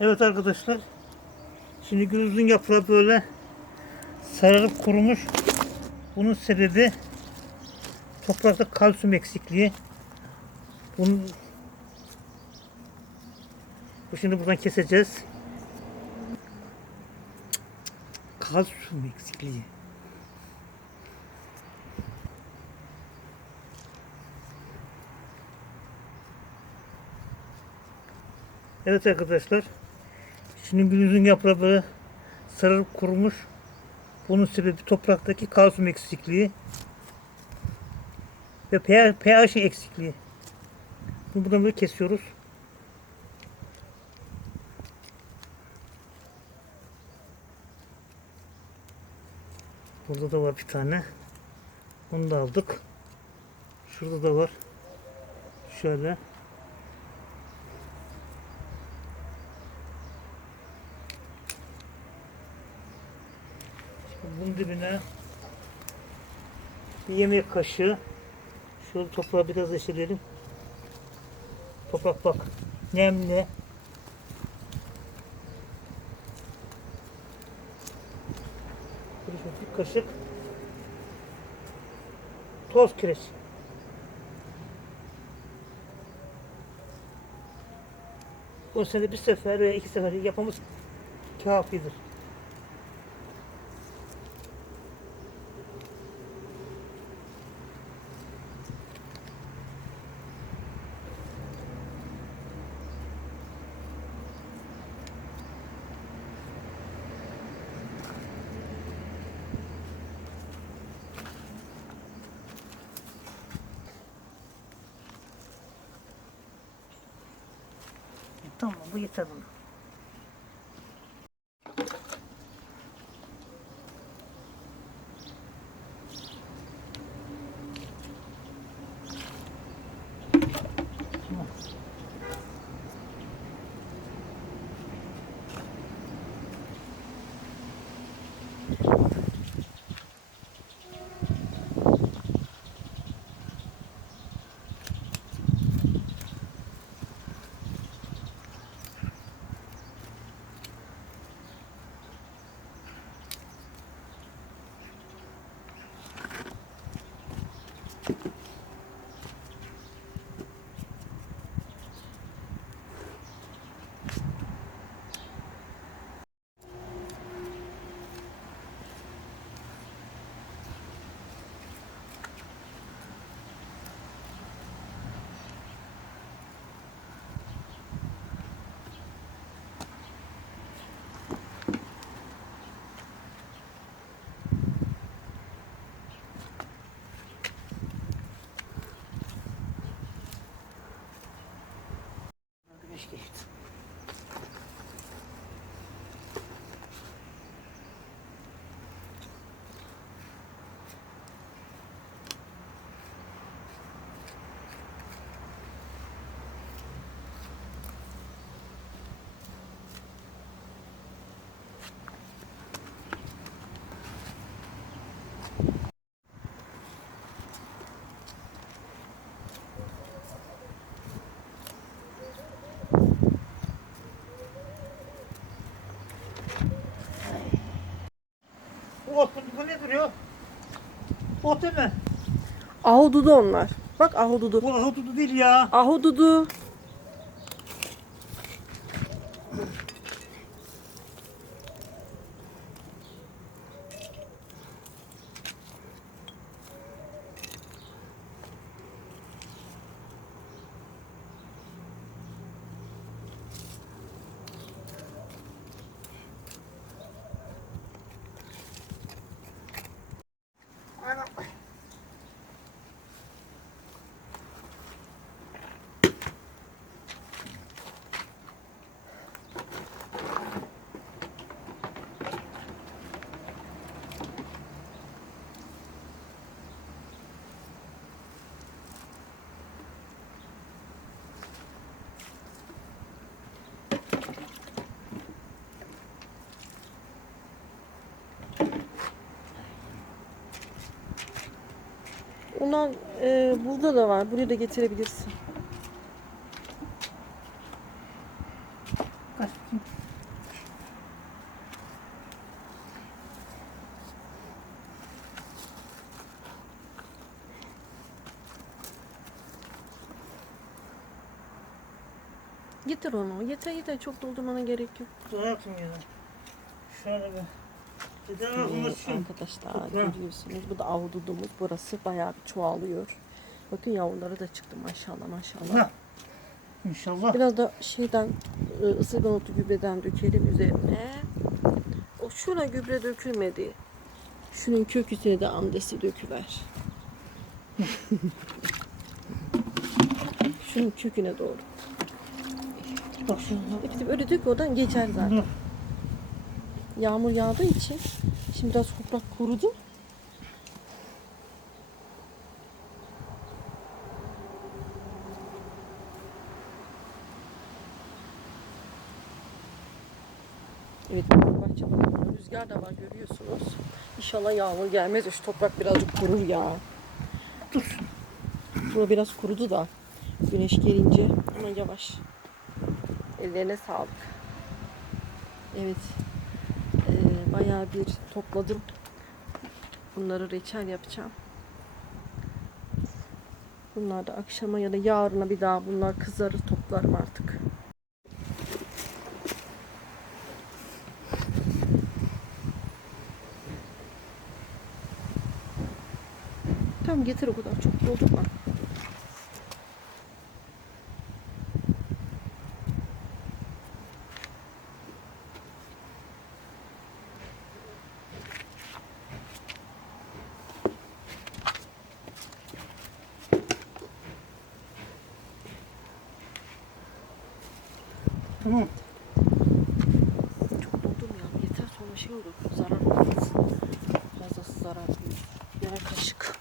Evet arkadaşlar. Şimdi gözün yaprağı böyle sararıp kurumuş. Bunun sebebi toprakta kalsiyum eksikliği. Bunun bu şimdi buradan keseceğiz. Kalsiyum eksikliği. Evet arkadaşlar. Şimdi yaprağı böyle sararıp kurumuş. Bunun sebebi topraktaki kalsiyum eksikliği ve pH eksikliği. Bunu buradan böyle kesiyoruz. Burada da var bir tane. Onu da aldık. Şurada da var. Şöyle. Bunun dibine bir yemek kaşığı şöyle toprağı biraz eşeleyelim. Toprak bak nemli. Bir kaşık toz kireç. Bu sene bir sefer veya iki sefer yapmamız kafidir. Tamam bu yeter buna. Tamam. Güneş geçti. Bu ot bu ne duruyor? Ot değil mi? Ahududu onlar. Bak ahududu. Bu ahududu değil ya. Ahududu. Ondan e, burada da var. Buraya da getirebilirsin. Getir onu. Yeter yeter. Çok doldurmana gerek yok. Dur atayım ya. Şöyle bir. Evet, arkadaşlar görüyorsunuz. Bu da ahududumuz. Burası bayağı bir çoğalıyor. Bakın yavruları da çıktı maşallah maşallah. İnşallah. Biraz da şeyden e, ısırgan otu gübreden dökelim üzerine. O şuna gübre dökülmedi. Şunun kök üzerine de andesi döküver. Şunun köküne doğru. Bak şimdi. İşte öyle dök oradan geçer zaten. Yağmur yağdığı için şimdi biraz toprak kurudu. Evet bahçe bakımında rüzgar da var görüyorsunuz. İnşallah yağmur gelmez. Şu toprak birazcık kurur ya. Dur. Bu biraz kurudu da güneş gelince ama yavaş. Ellerine sağlık. Evet. Bayağı bir topladım. Bunları reçel yapacağım. Bunlar da akşama ya da yarına bir daha bunlar kızarır toplarım artık. Tamam getir o kadar çok doldurma. Tamam. Çok doldurmayalım yeter sonra şey olur zarar olmaz. Fazlası zarar değil. Birer kaşık.